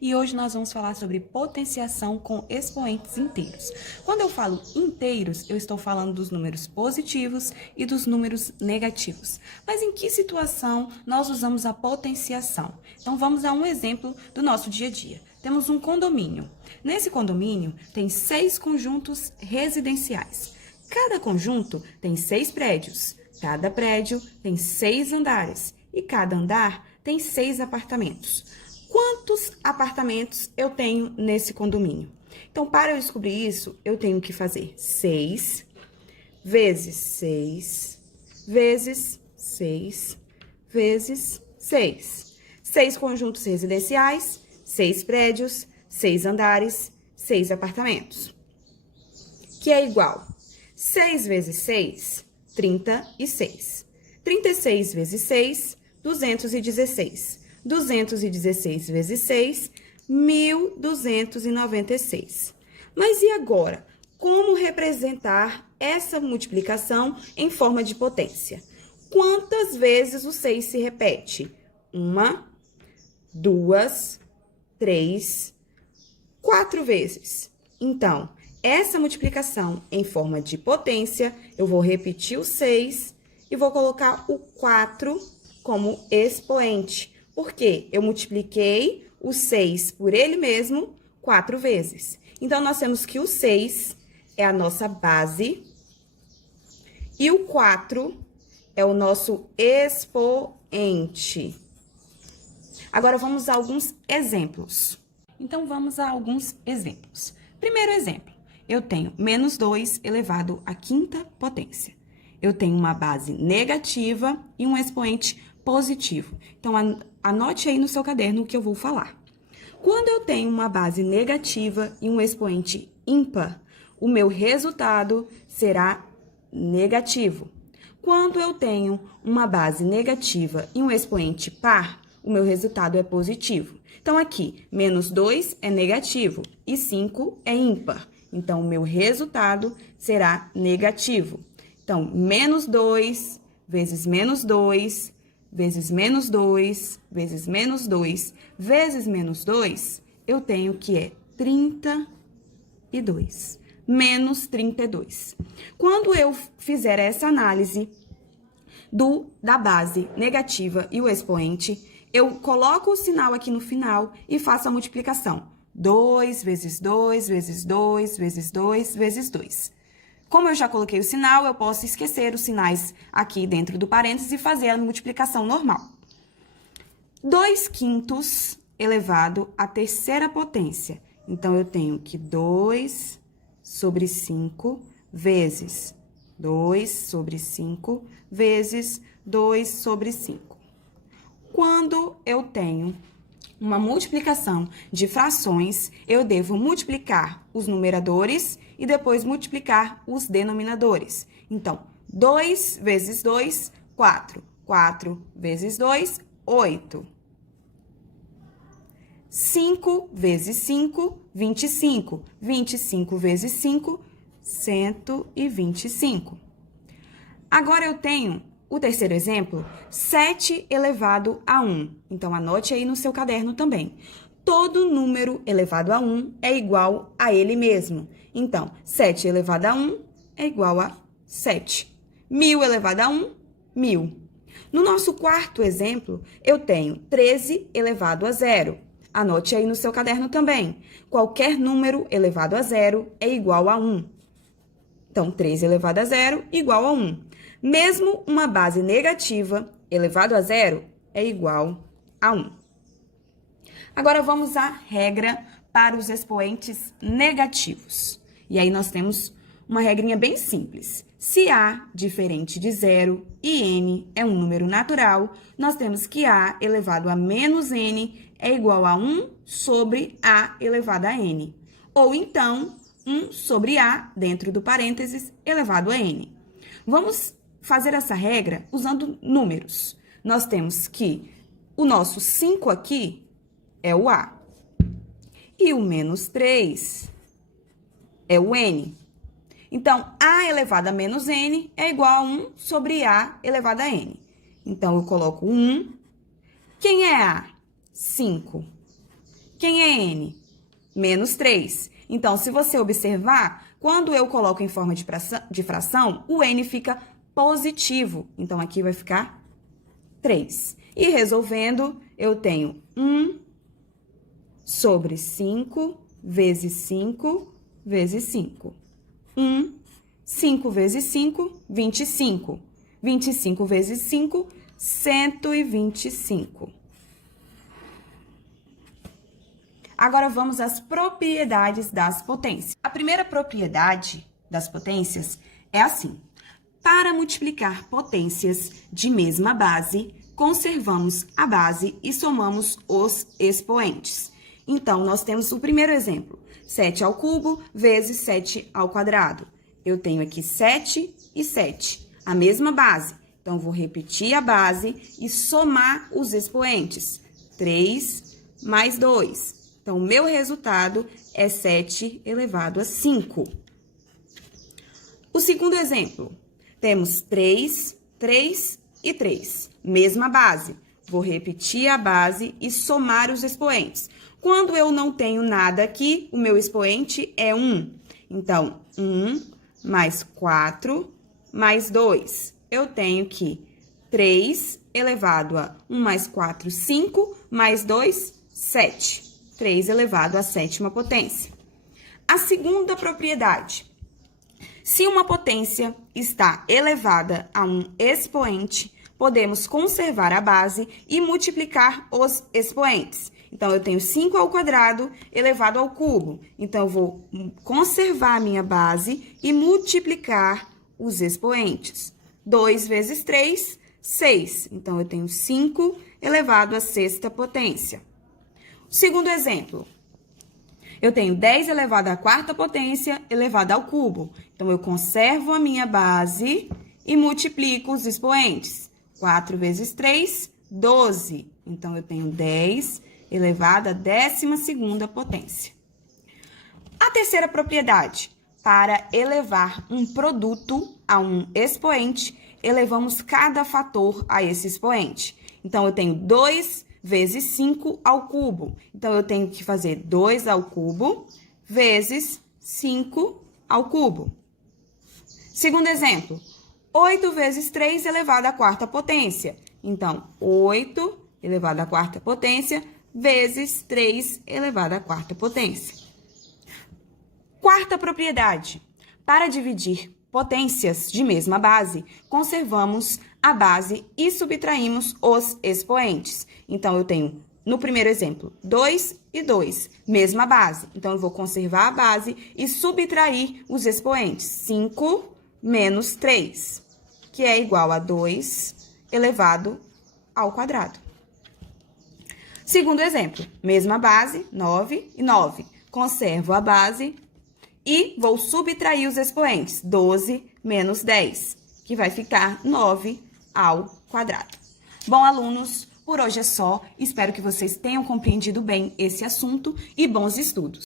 e hoje nós vamos falar sobre potenciação com expoentes inteiros. Quando eu falo inteiros, eu estou falando dos números positivos e dos números negativos. Mas em que situação nós usamos a potenciação? Então vamos a um exemplo do nosso dia a dia. Temos um condomínio. Nesse condomínio tem 6 conjuntos residenciais. Cada conjunto tem 6 prédios. Cada prédio tem 6 andares e cada andar tem 6 apartamentos. Quantos apartamentos eu tenho nesse condomínio? Então, para eu descobrir isso, eu tenho que fazer 6 vezes 6 vezes 6 vezes 6. 6 conjuntos residenciais, 6 prédios, 6 andares, 6 apartamentos. Que é igual 6 vezes 6, 36. 36 vezes 6, 216. 216 vezes 6, 1.296. Mas e agora? Como representar essa multiplicação em forma de potência? Quantas vezes o 6 se repete? 1, 2, 3, 4 vezes. Então, essa multiplicação em forma de potência, eu vou repetir o 6 e vou colocar o 4 como expoente. Porque eu multipliquei o 6 por ele mesmo 4 vezes. Então, nós temos que o 6 é a nossa base e o 4 é o nosso expoente. Agora, vamos a alguns exemplos. Então, vamos a alguns exemplos. Primeiro exemplo, eu tenho menos 2 elevado à quinta potência. Eu tenho uma base negativa e um expoente positivo. Então, anote aí no seu caderno o que eu vou falar. Quando eu tenho uma base negativa e um expoente ímpar, o meu resultado será negativo. Quando eu tenho uma base negativa e um expoente par, o meu resultado é positivo. Então, aqui, menos 2 é negativo e 5 é ímpar. Então, o meu resultado será negativo. Então, menos 2 vezes menos 2 vezes menos 2, vezes menos 2, vezes menos 2, eu tenho que é 32. Menos 32. Quando eu fizer essa análise da base negativa e o expoente, eu coloco o sinal aqui no final e faço a multiplicação. 2 vezes 2, vezes 2, vezes 2, vezes 2. Como eu já coloquei o sinal, eu posso esquecer os sinais aqui dentro do parênteses e fazer a multiplicação normal. 2/5 elevado à terceira potência. Então, eu tenho que 2 sobre 5 vezes 2 sobre 5 vezes 2 sobre 5. Quando eu tenho uma multiplicação de frações, eu devo multiplicar os numeradores e depois multiplicar os denominadores. Então, 2 vezes 2, 4. 4 vezes 2, 8. 5 vezes 5, 25. 25 vezes 5, 125. Agora, eu tenho o terceiro exemplo, 7 elevado a 1. Então, anote aí no seu caderno também. Todo número elevado a 1 é igual a ele mesmo. Então, 7 elevado a 1 é igual a 7. 1.000 elevado a 1, 1.000. No nosso quarto exemplo, eu tenho 13 elevado a 0. Anote aí no seu caderno também. Qualquer número elevado a 0 é igual a 1. Então, 13 elevado a 0 igual a 1. Mesmo uma base negativa elevado a 0 é igual a 1. Agora, vamos à regra para os expoentes negativos. E aí, nós temos uma regrinha bem simples. Se A diferente de 0 e N é um número natural, nós temos que A elevado a menos N é igual a 1 sobre A elevado a N. Ou então, 1 sobre A, dentro do parênteses, elevado a N. Vamos fazer essa regra usando números. Nós temos que o nosso 5 aqui é o A. E o menos 3 é o N. Então, A elevado a menos N é igual a 1 sobre A elevado a N. Então, eu coloco 1. Quem é A? 5. Quem é n? Menos 3. Então, se você observar, quando eu coloco em forma de fração, o n fica positivo. Então, aqui vai ficar 3. E resolvendo, eu tenho 1 sobre 5 vezes 5 vezes 5. 5 vezes 5, 25. 25 vezes 5, 125. Agora, vamos às propriedades das potências. A primeira propriedade das potências é assim. Para multiplicar potências de mesma base, conservamos a base e somamos os expoentes. Então, nós temos o primeiro exemplo. 7 ao cubo vezes 7 ao quadrado. Eu tenho aqui 7 e 7, a mesma base. Então, vou repetir a base e somar os expoentes. 3 mais 2. Então, o meu resultado é 7 elevado a 5. O segundo exemplo, temos 3, 3 e 3. Mesma base. Vou repetir a base e somar os expoentes. Quando eu não tenho nada aqui, o meu expoente é 1. Então, 1 mais 4 mais 2. Eu tenho que 3 elevado a 1 mais 4, 5, mais 2, 7. 3 elevado à sétima potência. A segunda propriedade. Se uma potência está elevada a um expoente, podemos conservar a base e multiplicar os expoentes. Então, eu tenho 5 ao quadrado elevado ao cubo. Então, eu vou conservar a minha base e multiplicar os expoentes. 2 vezes 3, 6. Então, eu tenho 5 elevado à sexta potência. Segundo exemplo, eu tenho 10 elevado à quarta potência elevado ao cubo. Então, eu conservo a minha base e multiplico os expoentes. 4 vezes 3, 12. Então, eu tenho 10 elevado à 12ª potência. A terceira propriedade, para elevar um produto a um expoente, elevamos cada fator a esse expoente. Então, eu tenho 2 vezes 5 ao cubo. Então, eu tenho que fazer 2 ao cubo vezes 5 ao cubo. Segundo exemplo, 8 vezes 3 elevado à quarta potência. Então, 8 elevado à quarta potência vezes 3 elevado à quarta potência. Quarta propriedade. Para dividir potências de mesma base, conservamos a base e subtraímos os expoentes. Então, eu tenho, no primeiro exemplo, 2 e 2, mesma base. Então, eu vou conservar a base e subtrair os expoentes. 5 menos 3, que é igual a 2 elevado ao quadrado. Segundo exemplo, mesma base, 9 e 9. Conservo a base e vou subtrair os expoentes. 12 menos 10, que vai ficar 9 ao quadrado. Bom, alunos, por hoje é só. Espero que vocês tenham compreendido bem esse assunto e bons estudos.